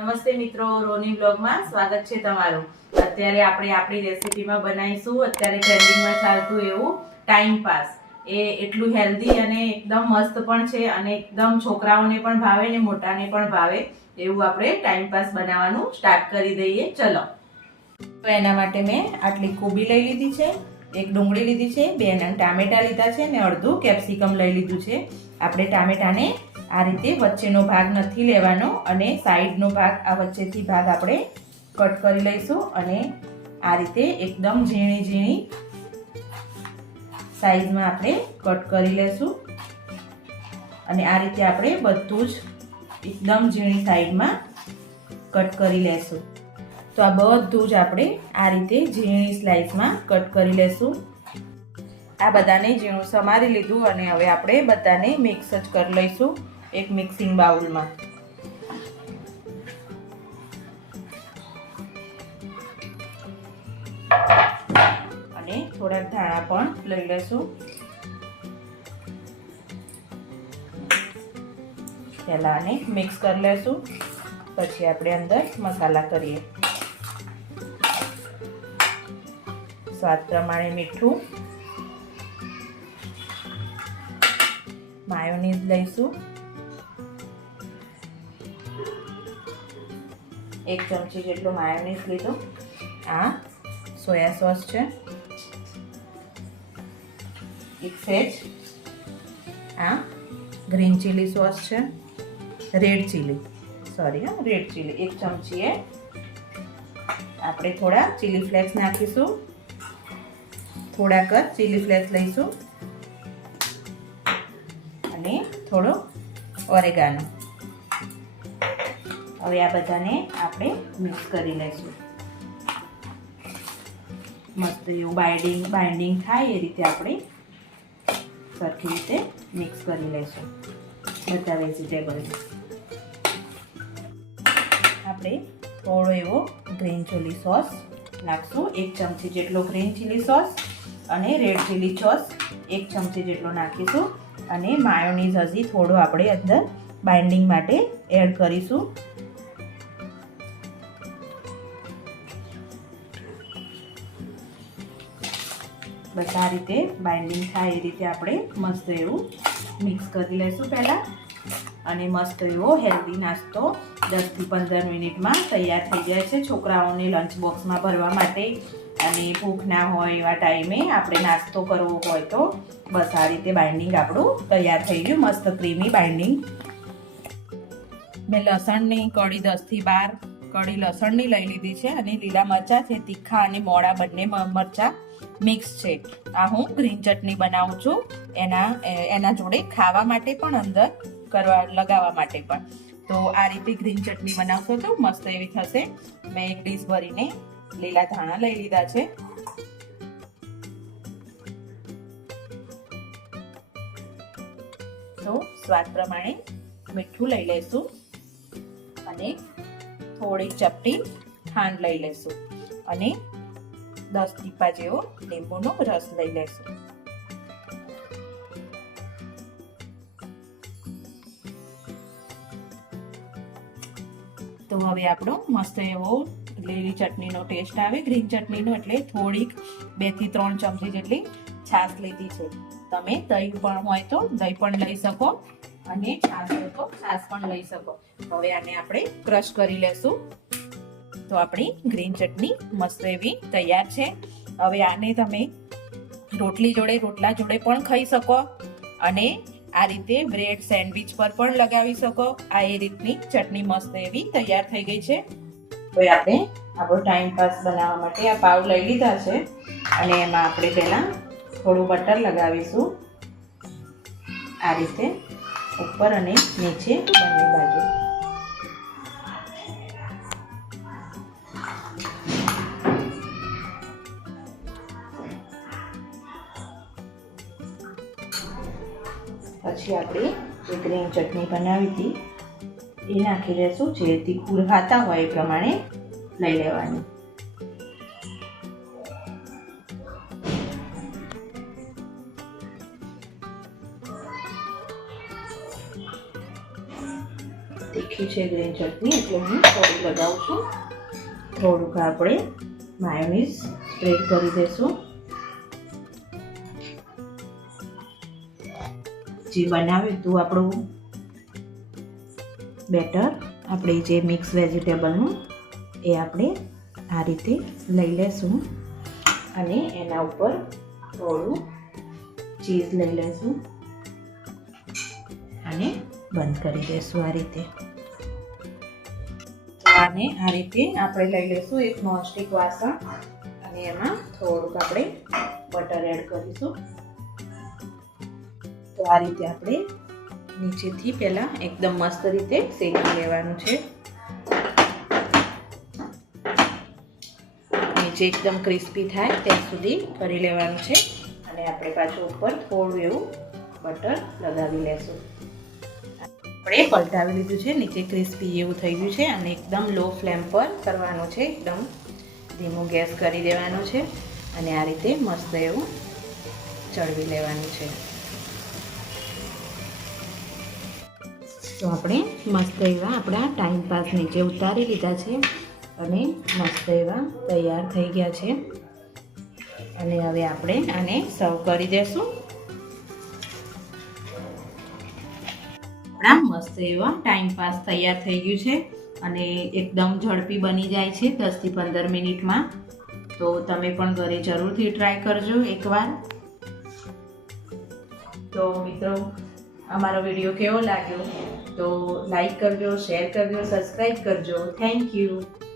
નમસ્તે મિત્રો, રોની બ્લોગમાં સ્વાગત છે તમારું। અત્યારે આપણે આપણી રેસીપીમાં બનાવીશું અત્યારે ટ્રેન્ડિંગમાં ચાલતું એવું ટાઈમ પાસ। એ એટલું હેલ્ધી અને એકદમ મસ્ત પણ છે અને એકદમ છોકરાઓને પણ ભાવે ને મોટાને પણ ભાવે એવું આપણે ટાઈમ પાસ બનાવવાનું સ્ટાર્ટ કરી દઈએ। ચલો, તો એના માટે મેં આટલી કોબી લઈ લીધી છે, એક ડુંગળી લીધી છે, 2 નંગ ટામેટા લીધા છે ને અડધું કેપ્સિકમ લઈ લીધું છે। આપણે ટામેટાને આ રીતે વચ્ચેનો ભાગ નથી લેવાનો અને સાઈડનો ભાગ આ વચ્ચેથી ભાગ આપણે કટ કરી લઈશું અને આ રીતે એકદમ ઝીણી ઝીણી સાઈઝમાં આપણે કટ કરી લેશું અને આ રીતે આપણે બધું જ એકદમ ઝીણી સાઈડમાં કટ કરી લેશું। તો આ બધું જ આપણે આ રીતે ઝીણી સ્લાઈસમાં કટ કરી લેશું। આ બધાને ઝીણું સમારી લીધું અને હવે આપણે બધાને મિક્સ જ કરી લઈશું એક મિક્સિંગ બાઉલમાં। અને થોડાક ધાણા પણ લઈ લેશું। પહેલા આને મિક્સ કરી લેશું, પછી આપણે અંદર મસાલા કરીએ। સ્વાદ પ્રમાણે મીઠું, માયોનીઝ લઈશું, 1 ચમચી જેટલો માયોનીઝ લીધો। આ સોયા સોસ છે, 1 સેજ આ ગ્રીન ચીલી સોસ છે, રેડ ચીલી 1 ચમચી એ આપણે થોડા ચીલી ફ્લેક્સ નાખીશું, થોડાક જ ચીલી ફ્લેક્સ લઈશું અને થોડો ઓરેગાનો। હવે આ બધાને આપણે મિક્સ કરી લઈશું। મસ્ત એવું બાઇન્ડિંગ થાય એ રીતે આપણે સરખી રીતે મિક્સ કરી લઈશું બધા વેજીટેબલ। આપણે થોડો એવો ગ્રીન ચીલી સોસ નાખશું, 1 ચમચી જેટલો ગ્રીન ચીલી સોસ અને રેડ ચીલી સોસ 1 ચમચી જેટલો નાખીશું અને માયોનીઝ હજી થોડો આપણે અંદર બાઇન્ડિંગ માટે એડ કરીશું। બસ આ રીતે બાઇન્ડિંગ થાય એ રીતે આપણે મસ્ત એવું મિક્સ કરી લઈશું પહેલાં અને મસ્ત એવો હેલ્ધી નાસ્તો 10 થી 15 મિનિટમાં તૈયાર થઈ જાય છે છોકરાઓને લંચ બોક્સમાં ભરવા માટે। અને ભૂખ ના હોય એવા ટાઈમે આપણે નાસ્તો કરવો હોય તો બસ આ રીતે બાઇન્ડિંગ આપણું તૈયાર થઈ ગયું, મસ્ત ક્રીમી બાઇન્ડિંગ। મેં લસણની કળી 10 થી 12 કળી લસણની લઈ લીધી છે અને લીલા મરચાં છે, તીખા અને મોળા બંને મરચાં મિક્સ છે। આ હું ગ્રીન ચટણી બનાવું છું એના જોડે ખાવા માટે પણ અંદર લગાવવા માટે પણ। તો આ રીતે ગ્રીન ચટણી બનાવશો તો મસ્ત એવી થશે। મેં એક ડીશ ભરીને લીલા ધાણા લઈ લીધા છે, તો સ્વાદ પ્રમાણે મીઠું લઈ લઈશું અને થોડી ચપટી ખાંડ લઈ લઈશું અને 10 ટીપા જેવો લીંબુનો રસ લઈ લઈશું। તો હવે આપણો મસ્ત એવો લીલી ચટણીનો ટેસ્ટ આવે ગ્રીન ચટણીનો, એટલે થોડીક 2 થી 3 ચમચી જેટલી છાશ લીધી છે। તમે દહીં પણ હોય તો દહીં પણ લઈ શકો અને છાશ હોય તો છાશ પણ લઈ શકો। હવે આને આપણે ક્રશ કરી લેશું। તો આપણી ગ્રીન ચટણી મસ્ત એવી તૈયાર છે। હવે આને તમે રોટલા જોડે પણ ખાઈ શકો અને આ રીતે બ્રેડ સેન્ડવિચ પર પણ લગાવી શકો। આ એ રીતની ચટણી મસ્ત એવી તૈયાર થઈ ગઈ છે। હવે આપણે આપણો ટાઈમ પાસ બનાવવા માટે આ પાવ લઈ લીધા છે અને એમાં આપણે પહેલા થોડું બટર લગાવીશું આ રીતે ઉપર અને નીચે બંને બાજુ। પછી આપણે જે ગ્રીન ચટણી બનાવી હતી એ નાખી દઈશું, જે તીખું ખાતા હોય એ પ્રમાણે લઈ લેવાની। તીખી ઓછી છે ગ્રીન ચટણી એટલે હું થોડી લગાવું છું. થોડુંક આપણે માયોનીઝ સ્પ્રેડ કરી દઈશું. જે બનાવ્યું હતું આપણું બેટર, આપણે જે મિક્સ વેજીટેબલનું એ આપણે આ રીતે લઈ લેશું અને એના ઉપર થોડું ચીઝ લઈ લેશું અને બંધ કરી દઈશું આ રીતે. આને આ રીતે આપણે લઈ લઈશું એક નોનસ્ટિક વાસણ અને એમાં થોડુંક આપણે બટર એડ કરીશું. તો આ રીતે આપણે નીચેથી પહેલાં એકદમ મસ્ત રીતે શેકી લેવાનું છે. નીચે એકદમ ક્રિસ્પી થાય ત્યાં સુધી કરી લેવાનું છે અને આપણે પાછું ઉપર થોડું એવું બટર લગાવી લેશું. આપણે પલટાવી લીધું છે, નીચે ક્રિસ્પી એવું થઈ ગયું છે અને એકદમ લો ફ્લેમ પર કરવાનું છે. એકદમ ધીમું ગેસ કરી દેવાનું છે અને આ રીતે મસ્ત એવું ચડવી લેવાનું છે. તો આપણે મસ્ત એવા આપણા ટાઈમ પાસ નીચે ઉતારી લીધા છે અને મસ્ત એવા તૈયાર થઈ ગયા છે અને હવે આપણે આને સર્વ કરી દઈશું. આપણા મસ્ત એવા ટાઈમ પાસ તૈયાર થઈ ગયું છે અને એકદમ ઝડપી બની જાય છે 10 થી 15 મિનિટમાં. તો તમે પણ ઘરે જરૂરથી ટ્રાય કરજો એકવાર. તો મિત્રો, અમારો વિડીયો કેવો લાગ્યો તો લાઈક કરજો, શેર કરજો, સબસ્ક્રાઈબ કરજો. Thank you.